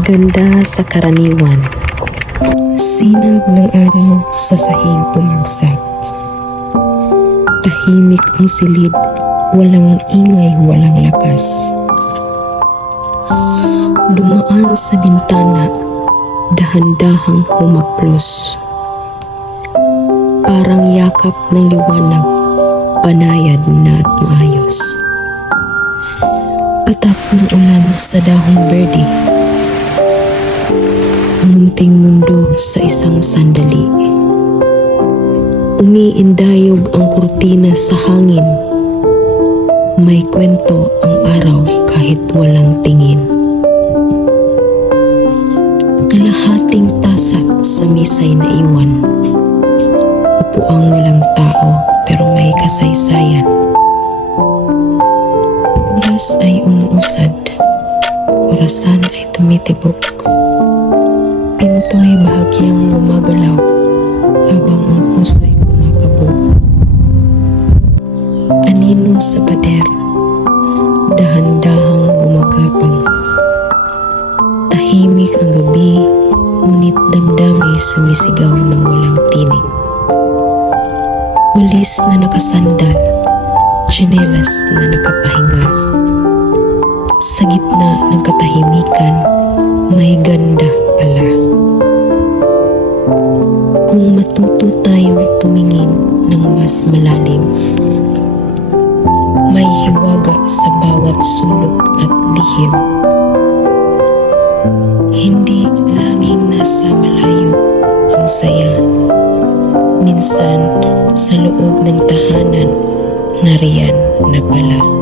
Ganda sa karaniwan. Sinag ng araw sa sahig bumagsak. Tahimik ang silid, walang ingay, walang lakas. Dumaan sa bintana, dahan-dahang humaplos. Parang yakap ng liwanag, banayad na at maayos. Patak ng ulan sa dahong berde. Munting mundo sa isang sandali. Umiindayog ang kurtina sa hangin. May kwento ang araw kahit walang tingin. Kalahating tasa sa misa'y naiwan. Upuang walang tao pero may kasaysayan. Oras ay umuusad. Orasan ay tumitibok. Pinto ay bahagyang gumagalaw habang ang puso ay kumakabog. Anino sa pader, dahan-dahang gumagapang. Tahimik ang gabi, ngunit damdami sumisigaw ng walang tinig. Walis na nakasandal, tsinelas na nakapahinga. Sa gitna ng katahimikan, may ganda pala. Kung matuto tayong tumingin ng mas malalim, may hiwaga sa bawat sulok at lihim. Hindi laging nasa malayo ang saya. Minsan sa loob ng tahanan, nariyan na pala.